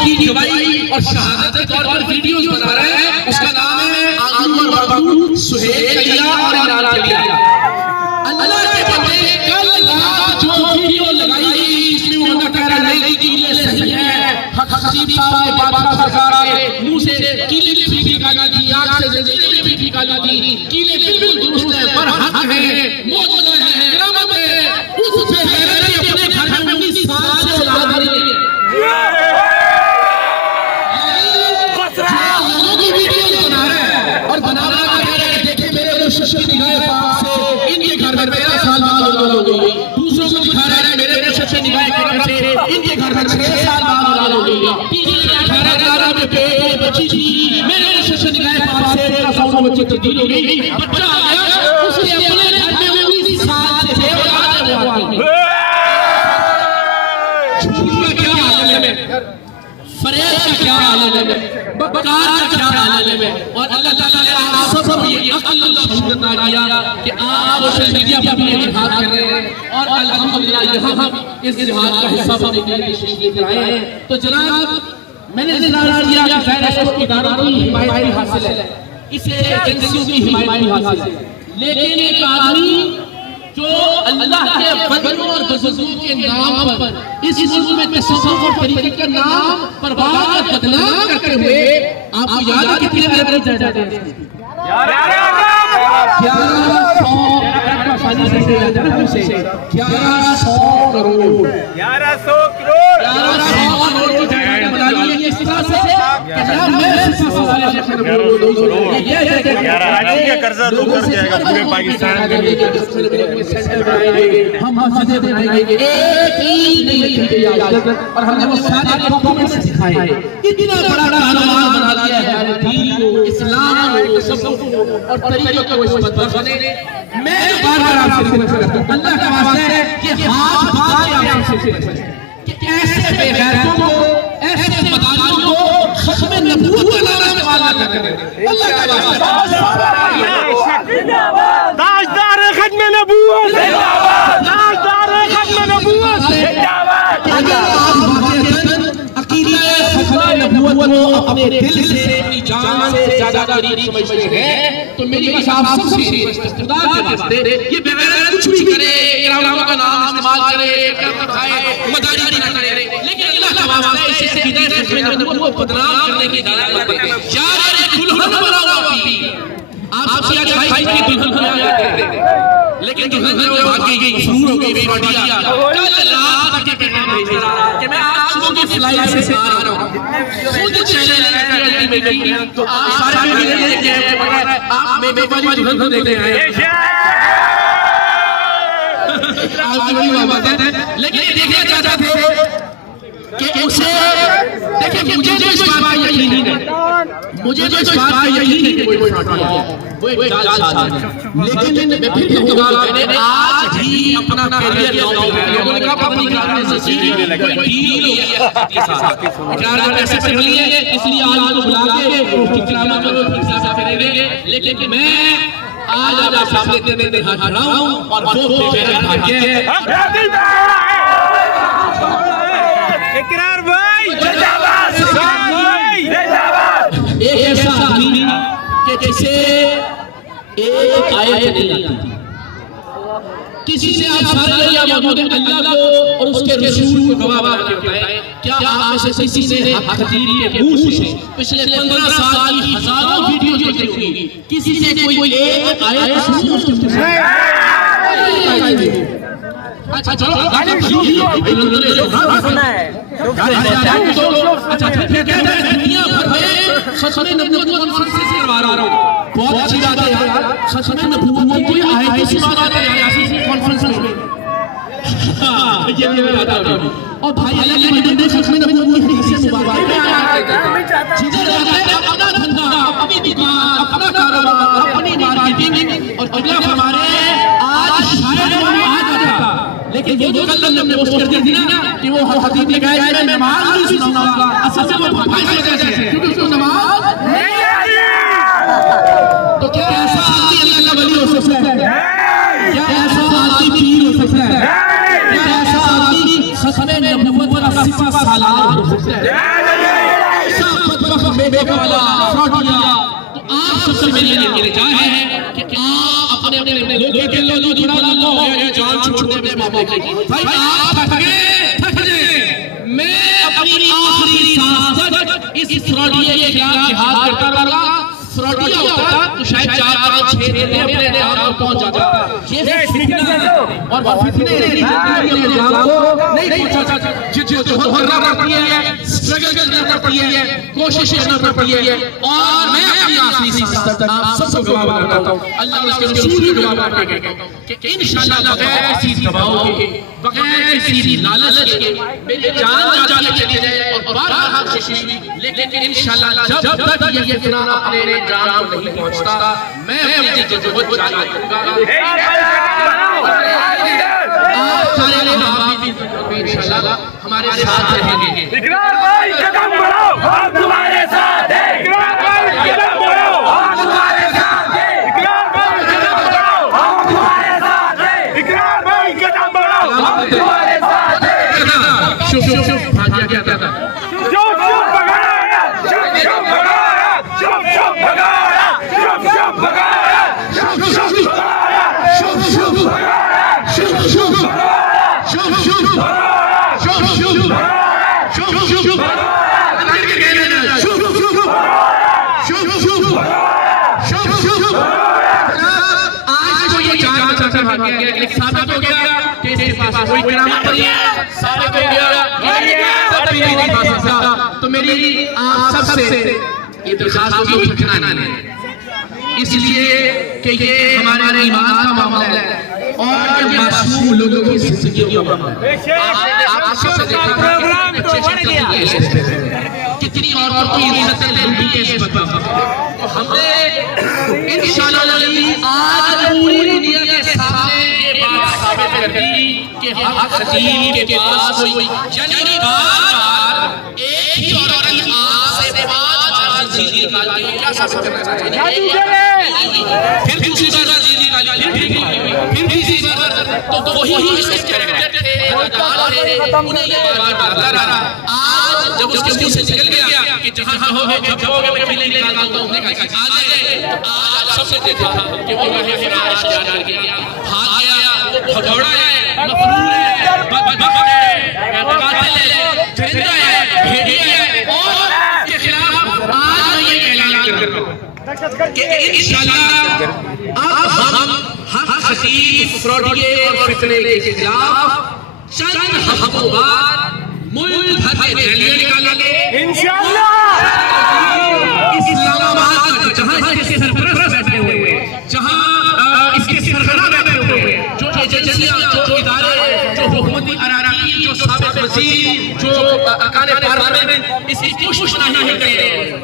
की गवाही और शहादत के तौर पर वीडियोस बना रहे हैं। उसका नाम है अनवर बाबू, सुहेल कलिया और इमरान कलिया। अल्लाह के बंदे कल रात जो वीडियो लगाई इसमें वो कह रहा नहीं कि ये सही है। हसीब साहब ने बादशाह सरकार के मुंह से कीले भी निकाला दी, आंख से जंजीरें भी निकाला दी। कीले बिल्कुल दुरुस्त है, पर हक है, मौजूदा है, करामत है। उससे हैरत अपने घर में 19 साल से औलाद आ रही है। लोगों की वीडियो बना रहे हैं और बना रहा है देखे मेरे मुर्शिद की निगाह पाक से इनके घर में 13 साल बाद औलाद हो गई। दूसरों को दिखा रहे हैं मेरे मुर्शिद की निगाह करम से इनके घर में 6 साल बाद औलाद हो गई। तीसरी 18 में पेट बच्ची थी, मेरे मुर्शिद की निगाह पाक से 13 साल में बच्ची तब्दील हो गई। बच्चा आ गया, उसके अपने घर में 19 साल से औलाद है। झूठ का क्या आलम है, फरेब का क्या आलम है, बकार का क्या आलम है। और अल्लाह ताला ने आप सबको ये अक्ल सूरत दिया कि आप सोशल मीडिया पर भी जिहाद कर रहे हैं और अल्हम्दुलिल्लाह यहाँ हम इस जिहाद का हिस्सा बनने के लिए तशरीफ लेकर आए हैं। तो जनाब मैंने इजहार किया कि खैर ऐसे इदारों की हिमायत भी हासिल है, इसे एजेंसियों की हिमायत भी हासिल है, लेकिन एक आदमी जो अल्लाह के बंदों और बुजुर्गों के नाम पर इस मुल्क में तसव्वुफ और तरीके का नाम बर्बाद और बदनाम करते हुए आपको याद है कितने अरब जायदाद है? 1100 करोड़ 1100 करोड़ की जायदाद बना ली है। इस तरह से का कर्जा तो कर जाएगा पूरे पाकिस्तान में। हम मस्जिदें बनाएंगे, एक ईद नहीं रखेंगे और हमने वो सारे डॉक्यूमेंट्स दिखाए। इतना बड़ा कारोबार बना दिया है हमारे दीन को, इस्लाम को, तसव्वुफ और तरीकों को इस मदरसे ने। मैं बार-बार आपसे रिक्वेस्ट करता हूं अल्लाह का वास्ता है कि हाथ बात आपसे रिक्वेस्ट है कि ऐसे बेगैरतों को, ऐसे मदानियों को खत्म नबूवत का नारा इस्तेमाल न करें। अल्लाह का वास्ता ताजदार खत्म नबूवत जिंदाबाद, ताजदार खत्म नबूवत जिंदाबाद। अगर आप वाकईतन अकीदा खत्म नबूवत को अपने दिल से, अपनी जान से ज्यादा करीब समझते हैं तो मेरी बस आप सबसे रिक्वेस्ट है खुदा के वास्ते ये बेगैरत कुछ भी करे, इलामा का नाम इस्तेमाल करे, कर्म खाए, मदारी न करे, लेकिन अल्लाह का वास्ता है इसे अकीदा खत्म नबूवत को बदनाम करने की दावत मत दें। यार ये दुल्हन बना हुआ भी आप सबसे आज भाई की दुल्हन बना जाते हैं, लेकिन दुल्हन जो भाग गई मशहूर हो गई बेवाडिया। कल रात के पैगाम भेज रहा कि मैं आज सुबह की फ्लाइट से आ रहा हूं, खुद चैनल में तो आप सारे में लेके आप मेरे वाली दुल्हन को देखने आए। आपकी बड़ी बात है, लेकिन ये देखना चाहते थे कि उसे देखिए मुझे जो इस बात पर यकीन है, मुझे जो इस बात पर यकीन है कि कोई फ्रॉड है, वो एक जालसाज है। लेकिन मैं फिर कहूंगा मैंने आज ही अपना करियर लॉन्च किया। लोगों ने कहा पता नहीं क्या से सीख कोई डील हो गया के साथ, क्या पैसे से लिए इसलिए आज को बुला के इकराम करो ठीक से करेंगे। लेकिन मैं आज आप सामने देने हाथ खड़ा हूं और वो मेरा भाग्य है। इकरार भाई जिंदाबाद, भाई जिंदाबाद। एक ऐसा आदमी कि जिसे एक आयत नहीं आती, किसी से आप सारे या मौजूद अल्लाह को और उसके रसूल को गवाह करके बताएं, क्या आप में से किसी ने खतीब के मुंह से पिछले 15 साल की हजारों वीडियो देखी होगी, किसी ने कोई एक आयत सुनी उसके मुंह से? अच्छा चलो सुना है, अच्छा फिर कहते हैं दुनिया भर में खत्म नबूवत कॉन्फ्रेंस करवा रहा हूं। बहुत अच्छी बात है यार, खत्म नबूवत की आयत से बात है यार ऐसी कॉन्फ्रेंस में। हां ये मैं बताता हूं। और भाई अल्लाह के बंदे खत्म नबूवत की से मुबारक जिधर जाते हैं अपना धंधा, अपनी दुकान, अपना कारोबार, अपनी मार्केटिंग और अगला हमारे आज शायद वो आ जाता, लेकिन वो जो कल हमने पोस्ट कर दी थी ना कि वो खतीब ने कहा मैं नमाज नहीं सुनाऊंगा, असल में वो भाई कैसे क्योंकि उसको नमाज नहीं आई। तो क्या ऐसा आदमी अल्लाह का वली हो सकता है? क्या ऐसा आदमी पीर हो सकता है? क्या ऐसा आदमी खत्म नबूवत का सिपा सालार हो सकता है? मेकअप वाला फ्रॉडिया। तो आप सबसे मेरी रिचार्ज है कि आप अपने अपने लोगों के लो थोड़ा लो जान छोड़ने में मामले की भाई आप थक गए मैं अपनी आखिरी सांस तक इस फ्रॉडिया के खिलाफ जिहाद करता रहूंगा। फ्रॉडिया होता तो शायद 4-5-6 दिन में अपने आप पहुंच जाता। ये फितना है और फितने नहीं पहुंचा जो करना पड़ती है, स्ट्रगल करना पड़ती है, कोशिश करना पड़ती है। और मैं अपनी आखिरी सांस तक आप सबको गवाह बनाता हूं, अल्लाह उसके रसूल को गवाह बनाता हूं कि इंशाअल्लाह बगैर किसी दबाव के, बगैर किसी लालच के मेरी जान जाने चली जाए और बार-बार कोशिश हुई, लेकिन इंशाअल्लाह जब तक ये फितना अपने जान को नहीं पहुंचता मैं अपनी जद्दोजहद जारी रखूंगा। आप सारे लोग इंशाअल्लाह हमारे साथ रहेंगे। इकरार भाई कदम बढ़ाओ, हम तुम्हारे साथ हैं। इकरार भाई कदम बढ़ाओ, हम तुम्हारे साथ हैं। इकरार भाई कदम बढ़ाओ, हम तुम्हारे साथ हैं। इकरार भाई कदम बढ़ाओ, हम तुम्हारे साथ हैं। शुभ भाग्य क्या था शुभ भगाया, शुभ भगाया, शुभ भगाया, शुभ भगाया, शुभ भगाया, शुभ भगाया, शुभ साबित हो गया कि इसके पास कोई करामत नहीं है, साबित हो गया तब भी नहीं दिखा सकता। तो मेरी आप सबसे ये दरखास्त होगी फितना नहीं, इसलिए कि ये हमारे ईमान का मामला है और ये मासूम लोगों की जिंदगी का मामला है। आप सबसे कितनी औरतों की इज्जतें लूटी है इस वक्त। तो हमने इंशाअल्लाह आज पूरी दुनिया के सामने ये बात साबित कर दी कि हक खतीब के पास कोई यानी बार-बार एक ही औरत की आंख से 5 बार जीजी निकाल के क्या साबित करना चाहिए? फिर दूसरी बार जीजी निकाली, फिर तीसरी बार तो वही इस कैरेक्टर थे, उन्हें ये बार-बार लगा रहा। आज जब उसके मुंह से निकल गया कि जहां हो जब होगे मैं मिलने निकालता हूं, उन्होंने कहा आ गए। आज सबसे देखा कि वो है फिराश कर गया, भाग गया, भगौड़ा है, मफरूर है, बदबख्त है, कातिल है, जिंदा है, भेड़िया है और के खिलाफ आज मैं ये ऐलान कर रहा हूं कि इंशाअल्लाह अब हम हक खतीब फ्रॉडिये और फितने के खिलाफ चंद हफ्तों बाद मुल्क भर में रैलियां निकालेंगे इंशाअल्लाह। इस्लामाबाद में जहां इसके सरपरस्त बैठे हुए हैं, जहां इसके सरबराह बैठे हुए हैं, जो एजेंसियां, जो इदारे, जो हुकूमती अराकीन, जो साबिक वज़ीर, जो अरकान पार्लियामेंट इसकी कोशिश नहीं करते,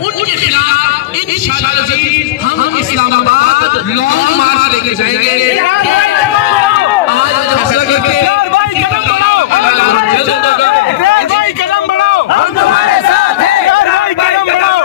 उनके खिलाफ इंशाअल्लाह अज़ीज़ हम इस्लामाबाद लॉन्ग मार्च लेके जाएंगे। आज फैसला करके इकरार भाई कदम बढ़ाओ, इकरार भाई कदम बढ़ाओ, हम तुम्हारे साथ हैं। इकरार भाई कदम बढ़ाओ,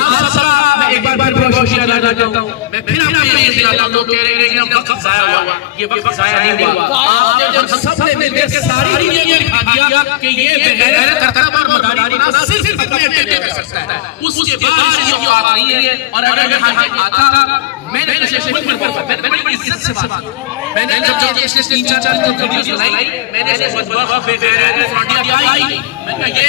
आप सबका मैं एक बार बहुत शुक्रिया अदा करता हूं। मैं फिर आपको ये दिलाता हूं, कह रहे हैं कि वक्त ज़ाया हुआ, ये वक्त ज़ाया नहीं हुआ। आपने जब सबने मिलकर सारी दुनिया को दिखा दिया कि ये बेगैरत करतब और मदारी ना सिर्फ अपने अड्डे पे कर सकता है, उसके बाद ये औकात नहीं है। और अगर यहाँ आता मैंने इसे खुद पर बड़ी इज्जत से बात, मैंने जब इसने 3-4 वीडियोस बनाई, मैंने इसे बहुत बेगैरत फ्रॉडिया आई, मैंने ये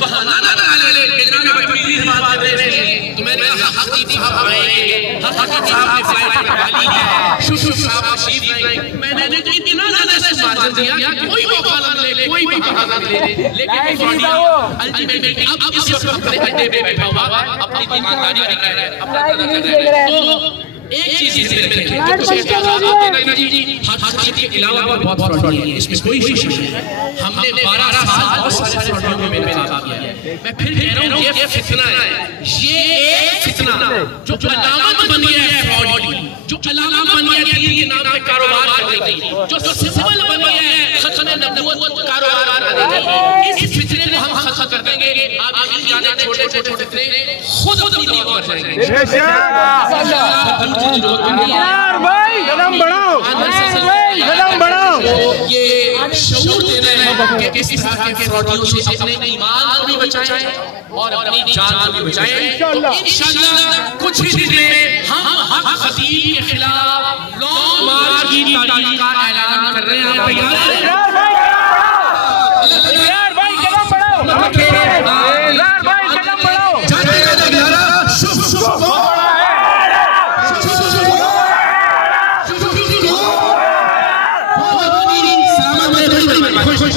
बहाना ना ले के जनाब में बड़ी बात कर रहे हैं। तो मैंने कहा हक खतीब साहब आएंगे, हक खतीब साहब ने फ्लाइट निकाली है, शुशु साहब तशरीफ लाए। मैंने तो इतना ज्यादा से मार्जिन दिया कि कोई भी बहाना ले ले, कोई भी बहाना ले ले, लेकिन फ्रॉडिया अल्टीमेटली अब इस वक्त अपने अड्डे पे बैठा हुआ अपनी ईमानदारी दिखा रहा है, अपना कर रहा है। तो एक चीज इसमें रखें, जो कुछ आजाद देना जी हक खतीब के अलावा बहुत फ्रॉडिया है, इसमें कोई शक नहीं है। हमने 12 साल बहुत सारे फ्रॉडियों में मेहनत किया है। मैं फिर कह रहा हूं ये फितना है, ये एक फितना जो अलामत बन गया है फ्रॉड की, जो अलामत बन गया है दीन के नाम पे कारोबार करने की, जो सिंबल बन गया है खत्म नबूवत कारोबार करने की। इस फितने को हम खत्म कर देंगे। आप यकीन जाने छोटे-छोटे से खुद अपनी बात कर जाएंगे। इकरार भाई कदम बढ़ाओ, कदम बढ़ाओ। ये शऊर दे रहे हैं कि किस तरह के फ्रॉडियों से अपने ईमान को भी बचाएं और अपनी जान को भी बचाएं। इंशाअल्लाह कुछ ही दिन में हम हक खतीब के खिलाफ लॉन्ग मार्च की तारीख का ऐलान कर रहे हैं। आप तैयार हैं? इकरार भाई कदम बढ़ाओ, इकरार भाई कदम बढ़ाओ। खुश खुश